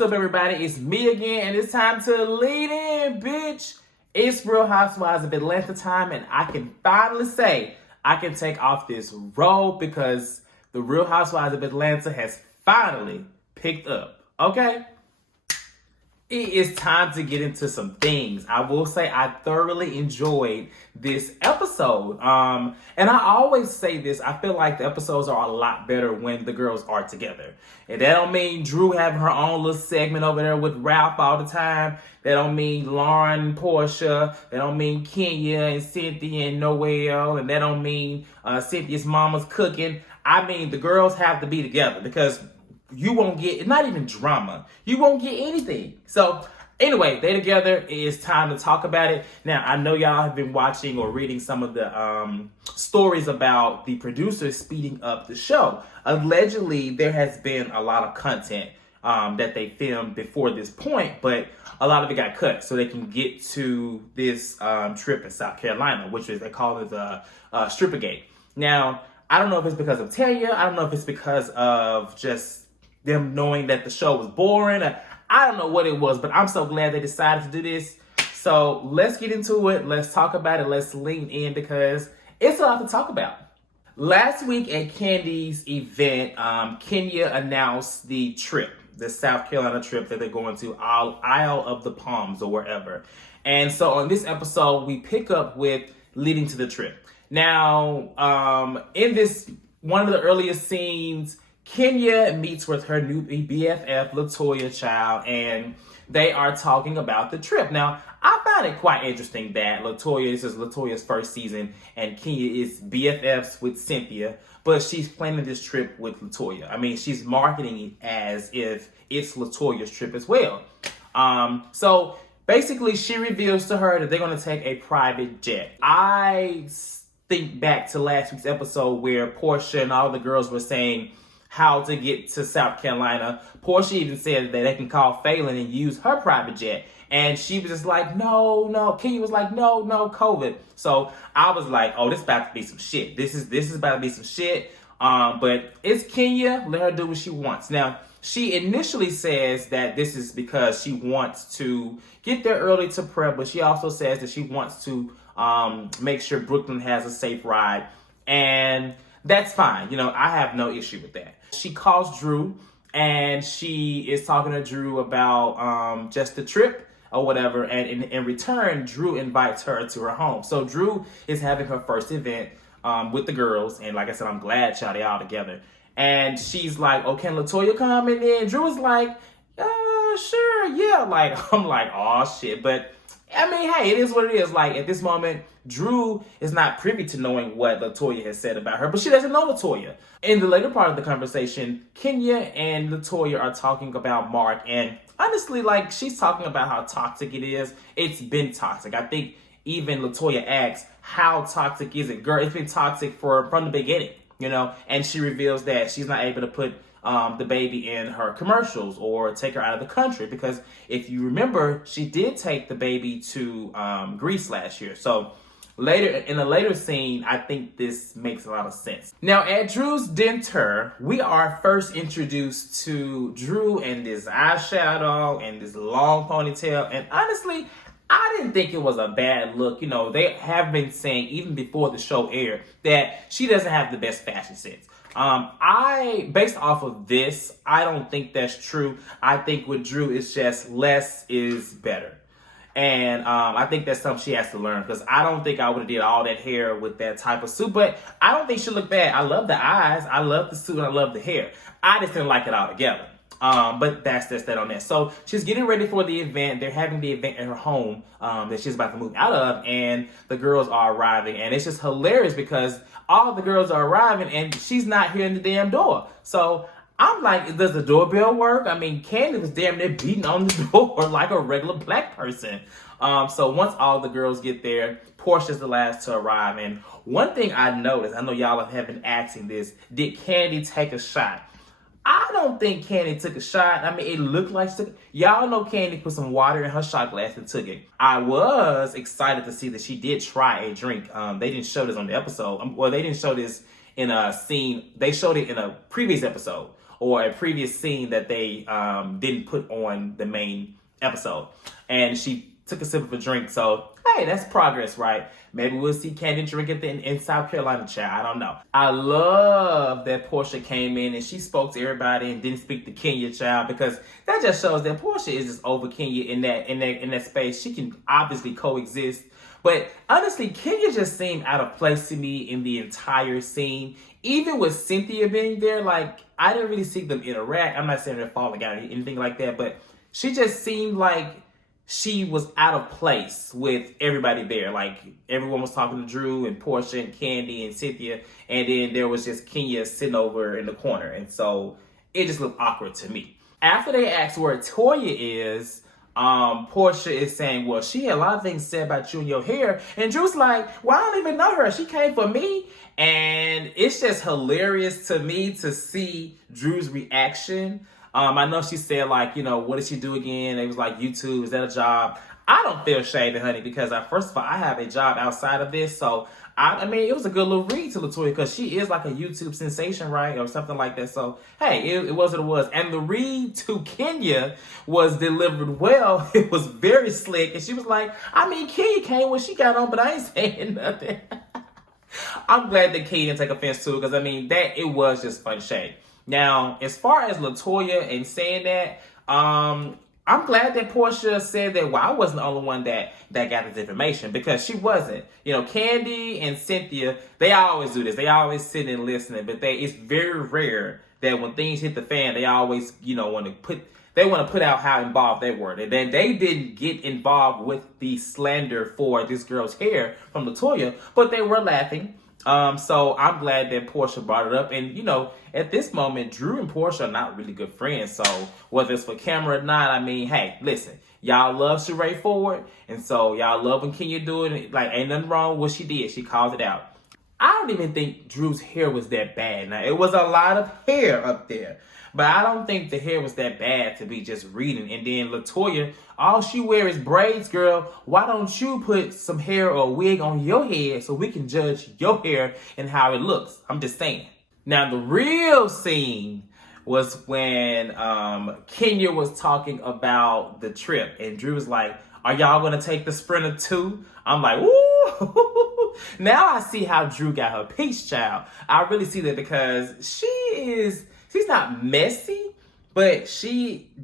What's up, everybody? It's me again, and it's time to lead in, bitch. It's Real Housewives of Atlanta time, and I can finally say I can take off this role because the Real Housewives of Atlanta has finally picked up, okay? It is time to get into some things. I will say I thoroughly enjoyed this episode. And I always say this, I feel like the episodes are a lot better when the girls are together. And that don't mean Drew having her own little segment over there with Ralph all the time. That don't mean Lauren and Portia. That don't mean Kenya and Cynthia and Noel. And that don't mean Cynthia's mama's cooking. I mean, the girls have to be together because you won't get, not even drama. You won't get anything. So anyway, they together. It's time to talk about it. Now, I know y'all have been watching or reading some of the stories about the producers speeding up the show. Allegedly, there has been a lot of content that they filmed before this point, but a lot of it got cut so they can get to this trip in South Carolina, which is, they call it the Strippergate. Now, I don't know if it's because of Tanya. I don't know if it's because of just them knowing that the show was boring. I don't know what it was, but I'm so glad they decided to do this. So let's get into it. Let's talk about it. Let's lean in because it's a lot to talk about. Last week at Candy's event, Kenya announced the trip, the South Carolina trip that they're going to, Isle of the Palms or wherever. And so on this episode, we pick up with leading to the trip. Now, in this, one of the earliest scenes, Kenya meets with her new BFF, Latoya child, and they are talking about the trip. Now, I find it quite interesting that this is Latoya's first season, and Kenya is BFFs with Cynthia, but she's planning this trip with Latoya. I mean, she's marketing it as if it's Latoya's trip as well. So basically, she reveals to her that they're going to take a private jet. I think back to last week's episode where Portia and all the girls were saying how to get to South Carolina. Portia even said that they can call Phelan and use her private jet. And she was just like, no. Kenya was like, no, COVID. So I was like, oh, this is about to be some shit. This is about to be some shit. But it's Kenya. Let her do what she wants. Now, she initially says that this is because she wants to get there early to prep, but she also says that she wants to make sure Brooklyn has a safe ride. And that's fine. You know, I have no issue with that. She calls Drew and she is talking to Drew about just the trip or whatever. And in return, Drew invites her to her home. So Drew is having her first event with the girls. And like I said, I'm glad y'all, they all together. And she's like, oh, can Latoya come? And then Drew is like, sure, yeah. Like, I'm like, oh, shit. But I mean, hey, it is what it is. Like, at this moment, Drew is not privy to knowing what Latoya has said about her, but she doesn't know Latoya. In the later part of the conversation, Kenya and Latoya are talking about Mark, and honestly, like, she's talking about how toxic it is. It's been toxic. I think even Latoya asks, how toxic is it? Girl, it's been toxic from the beginning, you know? And she reveals that she's not able to put the baby in her commercials or take her out of the country because if you remember, she did take the baby to Greece last year. So later, in a later scene, I think this makes a lot of sense. Now, at Drew's dinner, we are first introduced to Drew and this eyeshadow and this long ponytail. And honestly, I didn't think it was a bad look. You know, they have been saying, even before the show aired, that she doesn't have the best fashion sense. Based off of this, I don't think that's true. I think with Drew, it's just less is better. And I think that's something she has to learn because I don't think I would have did all that hair with that type of suit, but I don't think she looked bad. I love the eyes, I love the suit, and I love the hair. I just didn't like it all together. But that's that on that. So she's getting ready for the event. They're having the event at her home that she's about to move out of, and the girls are arriving. And it's just hilarious because all the girls are arriving and she's not hearing the damn door. So I'm like, does the doorbell work? I mean, Candy was damn near beating on the door like a regular black person. So once all the girls get there, Portia's the last to arrive. And one thing I noticed, I know y'all have been asking this, did Candy take a shot? I don't think Candy took a shot. I mean, it looked like she took it. Y'all know Candy put some water in her shot glass and took it. I was excited to see that she did try a drink. They didn't show this on the episode. Well, they didn't show this in a scene. They showed it in a previous episode or a previous scene that they didn't put on the main episode. And she took a sip of a drink. So, hey, that's progress, right? Maybe we'll see Candy drink it in South Carolina, child. I don't know. I love that Portia came in and she spoke to everybody and didn't speak to Kenya, child, because that just shows that Portia is just over Kenya in that space. She can obviously coexist. But honestly, Kenya just seemed out of place to me in the entire scene. Even with Cynthia being there, like, I didn't really see them interact. I'm not saying they're falling out or anything like that, but she just seemed like she was out of place with everybody there. Like, everyone was talking to Drew and Portia and Candy and Cynthia, and then there was just Kenya sitting over in the corner. And so it just looked awkward to me. After they asked where Toya is, Portia is saying, well, she had a lot of things said about you and your hair. And Drew's like, well, I don't even know her. She came for me. And it's just hilarious to me to see Drew's reaction. I know she said, like, you know, what did she do again? It was like, YouTube, is that a job? I don't feel shady, honey, because first of all, I have a job outside of this. So, I mean, it was a good little read to Latoya because she is like a YouTube sensation, right? Or something like that. So, hey, it was what it was. And the read to Kenya was delivered well. It was very slick. And she was like, I mean, Kenya came when she got on, but I ain't saying nothing. I'm glad that Kenya didn't take offense to it because, I mean, it was just fun shade. Now, as far as Latoya and saying that, I'm glad that Portia said that, well, I wasn't the only one that got this information, because she wasn't. You know, Candy and Cynthia, they always do this. They always sit and listen, but it's very rare that when things hit the fan, they always, you know, want to put out how involved they were. And then they didn't get involved with the slander for this girl's hair from Latoya, but they were laughing. So I'm glad that Portia brought it up. And, you know, at this moment, Drew and Portia are not really good friends. So whether it's for camera or not, I mean, hey, listen, y'all love Sheree Ford. And so y'all love when Kenya do it. Like, ain't nothing wrong with what she did. She calls it out. I don't even think Drew's hair was that bad. Now, it was a lot of hair up there, but I don't think the hair was that bad to be just reading. And then Latoya, all she wears is braids, girl. Why don't you put some hair or wig on your head so we can judge your hair and how it looks? I'm just saying. Now, the real scene was when Kenya was talking about the trip. And Drew was like, are y'all going to take the Sprinter too? I'm like, ooh. Now I see how Drew got her peach, child. I really see that because she's not messy, but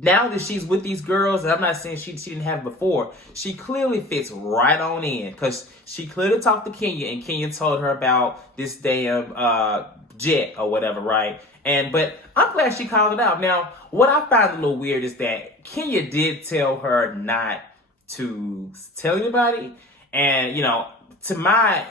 now that she's with these girls, and I'm not saying she didn't have it before, she clearly fits right on in, because she clearly talked to Kenya, and Kenya told her about this damn jet or whatever, right? But I'm glad she called it out. Now, what I find a little weird is that Kenya did tell her not to tell anybody, and, you know, to my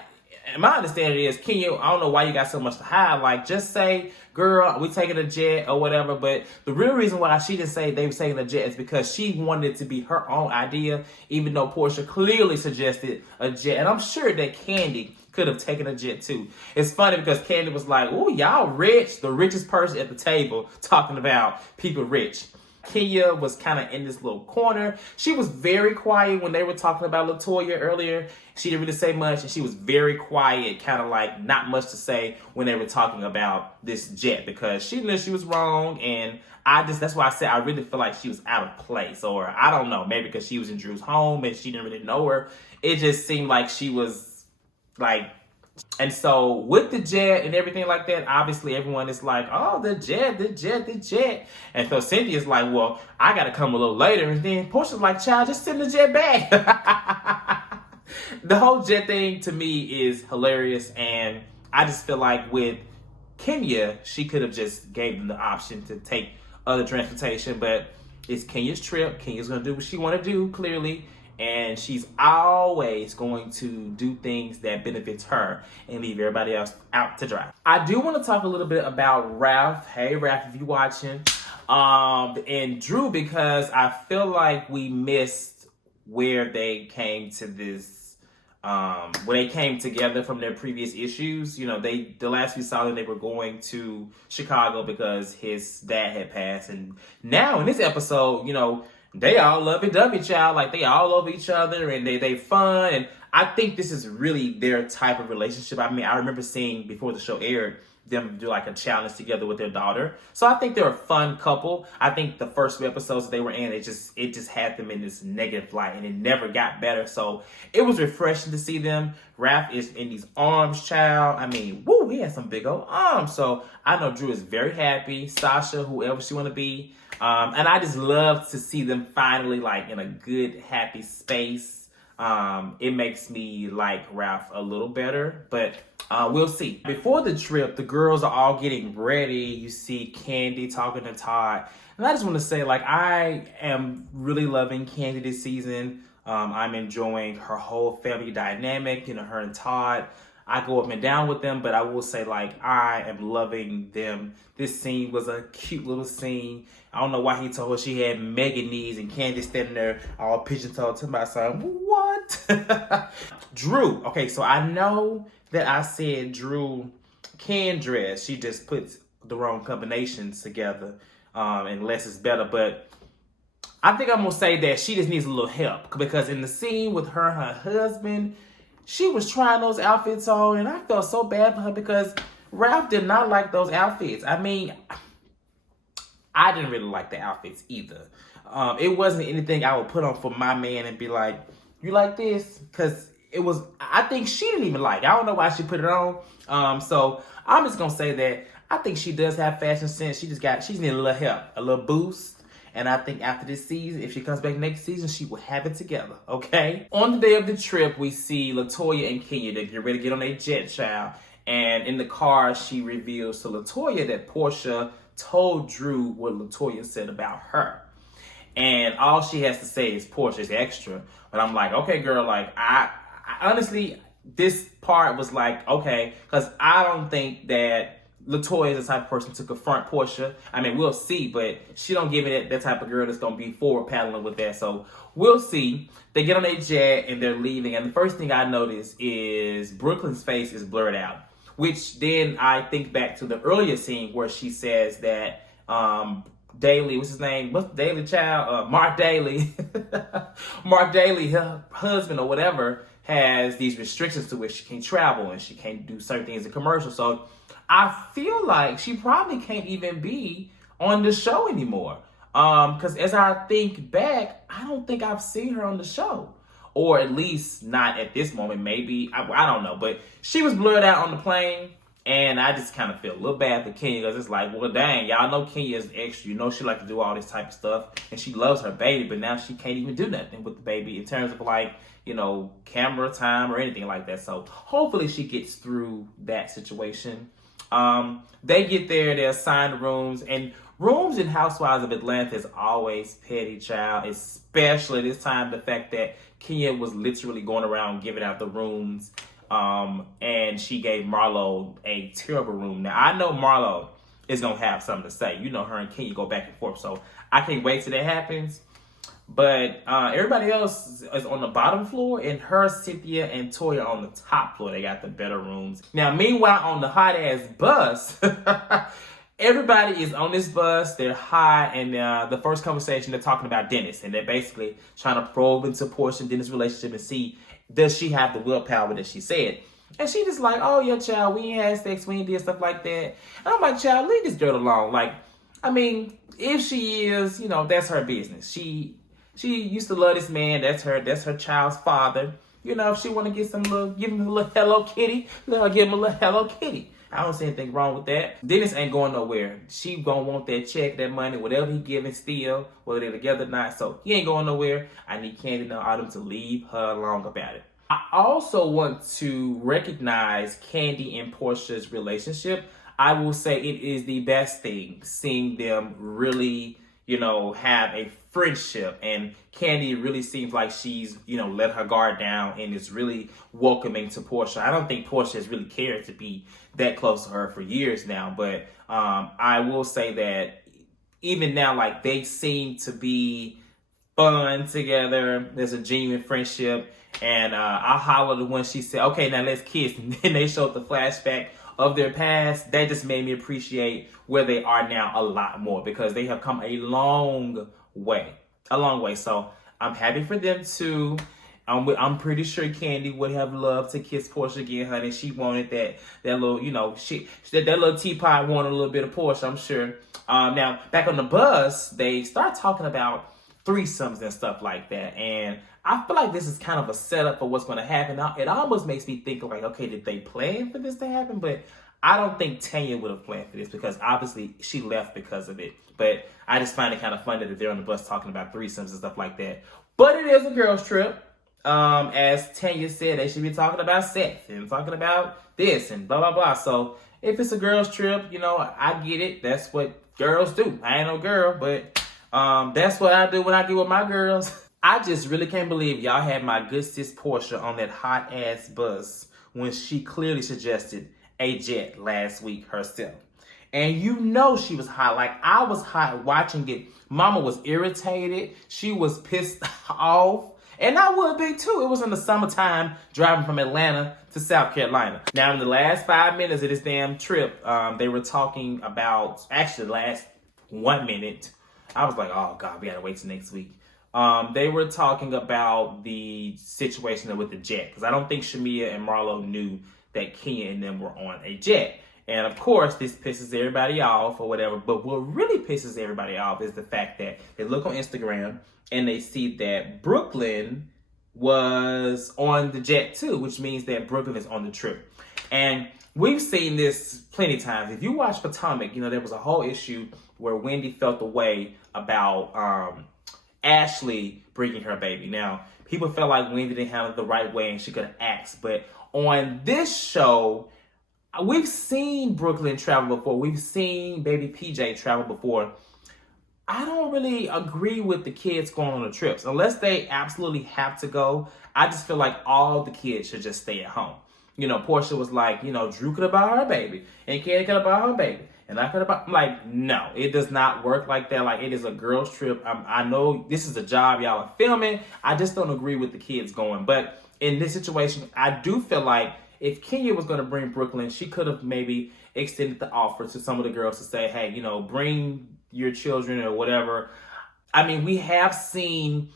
understanding is, Kenya, I don't know why you got so much to hide. Like, just say, girl, we taking a jet or whatever. But the real reason why she didn't say they were taking a jet is because she wanted it to be her own idea, even though Portia clearly suggested a jet. And I'm sure that Candy could have taken a jet too. It's funny because Candy was like, ooh, y'all rich. The richest person at the table talking about people rich. Kenya was kind of in this little corner. She was very quiet when they were talking about Latoya earlier. She didn't really say much, and she was very quiet, kind of like not much to say when they were talking about this jet, because she knew she was wrong, and that's why I said I really feel like she was out of place, or I don't know, maybe because she was in Drew's home and she didn't really know her. It just seemed like she was like. And so with the jet and everything like that, obviously everyone is like, oh, the jet. And so Cynthia's like, well, I got to come a little later. And then Portia's like, child, just send the jet back. The whole jet thing to me is hilarious. And I just feel like with Kenya, she could have just gave them the option to take other transportation. But it's Kenya's trip. Kenya's going to do what she want to do, clearly. And she's always going to do things that benefits her and leave everybody else out to dry. I do want to talk a little bit about Ralph. Hey, Ralph, if you're watching. And Drew, because I feel like we missed where they came to this, when they came together from their previous issues. You know, the last we saw them, they were going to Chicago because his dad had passed. And now in this episode, you know, they all lovey-dovey, child. Like, they all love each other, and they fun. And I think this is really their type of relationship. I mean, I remember seeing before the show aired them do like a challenge together with their daughter. So I think they're a fun couple. I think the first few episodes they were in, it just had them in this negative light, and it never got better. So it was refreshing to see them. Raph is in these arms, child. I mean, woo, he has some big old arms. So I know Drew is very happy. Sasha, whoever she want to be. And I just love to see them finally like in a good, happy space. It makes me like Ralph a little better, but we'll see. Before the trip, the girls are all getting ready. You see Candy talking to Todd. And I just want to say, like, I am really loving Candy this season. I'm enjoying her whole family dynamic, you know, her and Todd. I go up and down with them, but I will say, like, I am loving them. This scene was a cute little scene. I don't know why he told her she had mega knees and Candy standing there all pigeon-toed to my son. What? Drew. Okay, so I know that I said Drew can dress. She just puts the wrong combinations together, and less is better. But I think I'm going to say that she just needs a little help, because in the scene with her and her husband, she was trying those outfits on, and I felt so bad for her because Ralph did not like those outfits. I mean, I didn't really like the outfits either. It wasn't anything I would put on for my man and be like, you like this? Because it was, I think she didn't even like it. I don't know why she put it on. So I'm just going to say that I think she does have fashion sense. She just need a little help, a little boost. And I think after this season, if she comes back next season, she will have it together, okay? On the day of the trip, we see Latoya and Kenya. They get ready to get on their jet, child. And in the car, she reveals to Latoya that Portia told Drew what Latoya said about her. And all she has to say is Portia's extra. But I'm like, okay, girl, like, I honestly, this part was like, okay, because I don't think that Latoya is the type of person to confront Portia. I mean, we'll see, but she don't give me that type of girl that's going to be forward paddling with that. So we'll see. They get on their jet and they're leaving. And the first thing I notice is Brooklyn's face is blurred out, which then I think back to the earlier scene where she says that Daly, what's his name? What's Daly child? Mark Daly. Mark Daly, her husband or whatever, has these restrictions to where she can't travel and she can't do certain things in commercials. So I feel like she probably can't even be on the show anymore. Because as I think back, I don't think I've seen her on the show. Or at least not at this moment. Maybe, I don't know. But she was blurred out on the plane. And I just kind of feel a little bad for Kenya. Because it's like, well, dang, y'all know Kenya is extra. You know she like to do all this type of stuff. And she loves her baby. But now she can't even do nothing with the baby in terms of like, you know, camera time or anything like that. So hopefully she gets through that situation. They get there, they assign rooms, and rooms in Housewives of Atlanta is always petty, child, especially this time the fact that Kenya was literally going around giving out the rooms, and she gave Marlo a terrible room. Now, I know Marlo is going to have something to say. You know her and Kenya go back and forth, so I can't wait till that happens. But everybody else is on the bottom floor, and her, Cynthia, and Toya on the top floor. They got the better rooms. Now, meanwhile, on the hot-ass bus, everybody is on this bus. They're high, and the first conversation, they're talking about Dennis, and they're basically trying to probe into Portia and Dennis' relationship and see, does she have the willpower that she said? And she just like, oh, yeah, child, we ain't had sex, we ain't did stuff like that. And I'm like, child, leave this girl alone. Like, I mean, if she is, you know, that's her business. She used to love this man. That's her child's father. You know, if she want to get some little, give him a little Hello Kitty, let her give him a little Hello Kitty. I don't see anything wrong with that. Dennis ain't going nowhere. She gonna want that check, that money, whatever he giving still, whether they're together or not. So he ain't going nowhere. I need Candy and Autumn to leave her alone about it. I also want to recognize Candy and Portia's relationship. I will say it is the best thing, seeing them really, you know, have a friendship, and Candy really seems like she's, you know, let her guard down and is really welcoming to Portia. I don't think Portia has really cared to be that close to her for years now, but I will say that even now, like, they seem to be fun together. There's a genuine friendship, and I hollered when she said, okay, now let's kiss, and then they showed the flashback of their past. That just made me appreciate where they are now a lot more, because they have come a long way. So I'm happy for them too. I'm pretty sure Candy would have loved to kiss Portia again, honey. She wanted that little, that little teapot wanted a little bit of Portia, I'm sure. Now, back on the bus, they start talking about threesomes and stuff like that. And I feel like this is kind of a setup for what's going to happen. Now, it almost makes me think like, okay, did they plan for this to happen? But I don't think Tanya would have planned for this because obviously she left because of it. But I just find it kind of funny that they're on the bus talking about threesomes and stuff like that. But it is a girls' trip. As Tanya said, they should be talking about sex and talking about this and blah, blah, blah. So if it's a girls' trip, I get it. That's what girls do. I ain't no girl, but that's what I do when I get with my girls. I just really can't believe y'all had my good sis Portia on that hot ass bus when she clearly suggested a jet last week herself. And she was hot. Like, I was hot watching it. Mama was irritated. She was pissed off. And I would be too. It was in the summertime driving from Atlanta to South Carolina. Now, in the last 5 minutes of this damn trip, they were talking about, actually the last 1 minute, I was like, oh God, we gotta wait till next week. They were talking about the situation with the jet. Because I don't think Shamia and Marlo knew that Kenya and them were on a jet. And of course, this pisses everybody off or whatever. But what really pisses everybody off is the fact that they look on Instagram and they see that Brooklyn was on the jet too, which means that Brooklyn is on the trip. And we've seen this plenty of times. If you watch Potomac, there was a whole issue where Wendy felt the way about Ashley bringing her baby. Now, people felt like Wendy didn't handle it the right way and she could have asked. But on this show, we've seen Brooklyn travel before. We've seen baby PJ travel before. I don't really agree with the kids going on the trips. Unless they absolutely have to go, I just feel like all the kids should just stay at home. Portia was like, Drew could have bought her baby. And Candy could have bought her baby. And I could have bought... Like, no. It does not work like that. Like, it is a girls' trip. I know this is a job y'all are filming. I just don't agree with the kids going. But in this situation, I do feel like if Kenya was going to bring Brooklyn, she could have maybe extended the offer to some of the girls to say, hey, bring your children or whatever. I mean, we have seen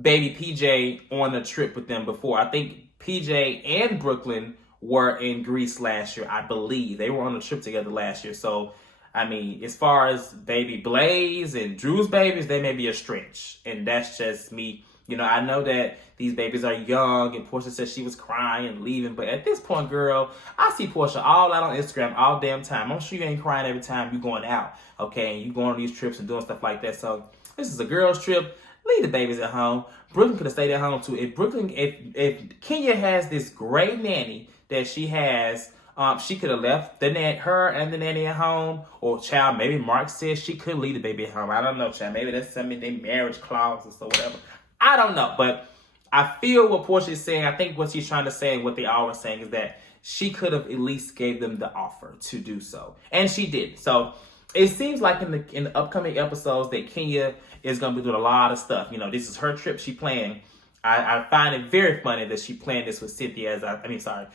baby PJ on a trip with them before. I think PJ and Brooklyn were in Greece last year, I believe. They were on a trip together last year. So, I mean, as far as baby Blaze and Drew's babies, they may be a stretch. And that's just me. I know that these babies are young, and Portia said she was crying and leaving. But at this point, girl, I see Portia all out on Instagram all damn time. I'm sure you ain't crying every time you going out, okay? And you going on these trips and doing stuff like that. So this is a girls' trip. Leave the babies at home. Brooklyn could have stayed at home too. If Kenya has this great nanny that she has, she could have left her and the nanny at home. Or child, maybe Mark says she could leave the baby at home. I don't know, child. Maybe that's something in their marriage clauses or whatever. I don't know, but I feel what Portia is saying. I think what she's trying to say and what they all were saying is that she could have at least gave them the offer to do so. And she did. So it seems like in the upcoming episodes that Kenya is going to be doing a lot of stuff. This is her trip she planned. I find it very funny that she planned this with Cynthia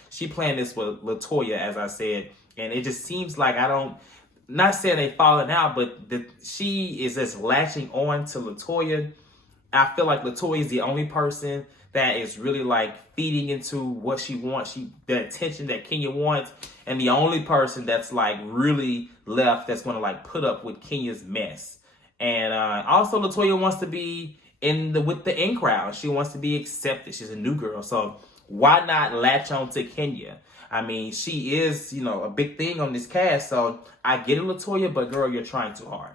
she planned this with Latoya, as I said. And it just seems like not saying they falling out, but she is just latching on to Latoya. I feel like Latoya is the only person that is really like feeding into what she wants, the attention that Kenya wants, and the only person that's like really left that's going to like put up with Kenya's mess. And also Latoya wants to be with the in crowd. She wants to be accepted. She's a new girl, so why not latch on to Kenya? I mean, she is a big thing on this cast, so I get it, Latoya, but girl, you're trying too hard.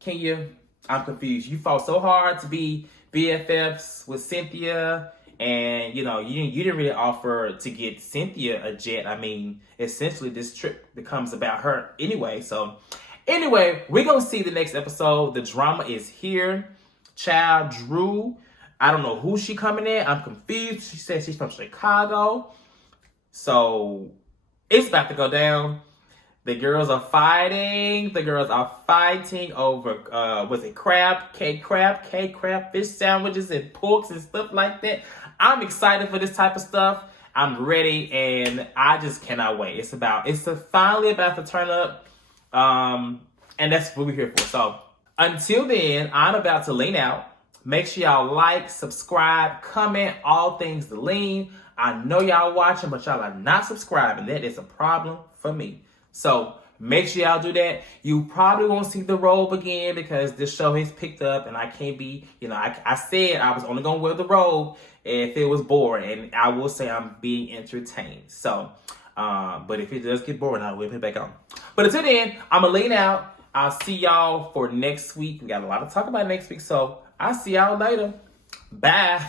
Kenya, I'm confused. You fought so hard to be BFFs with Cynthia, and you didn't really offer to get Cynthia a jet. I mean, essentially this trip becomes about her anyway. So anyway, we're gonna see the next episode. The drama is here. Child Drew, I don't know who she coming in. I'm confused. She says she's from Chicago, so it's about to go down. The girls are fighting. Over, was it crab, fish sandwiches, and porks and stuff like that. I'm excited for this type of stuff. I'm ready, and I just cannot wait. It's finally about to turn up, and that's what we're here for. So until then, I'm about to lean out, Make sure y'all like, subscribe, comment, all things the lean. I know y'all watching, but y'all are not subscribing. That is a problem for me. So make sure y'all do that. You probably won't see the robe again because this show has picked up and I can't be, I said I was only going to wear the robe if it was boring. And I will say I'm being entertained. So, but if it does get boring, I will put it back on. But until then, I'm going to lean out. I'll see y'all for next week. We got a lot to talk about next week. So I'll see y'all later. Bye.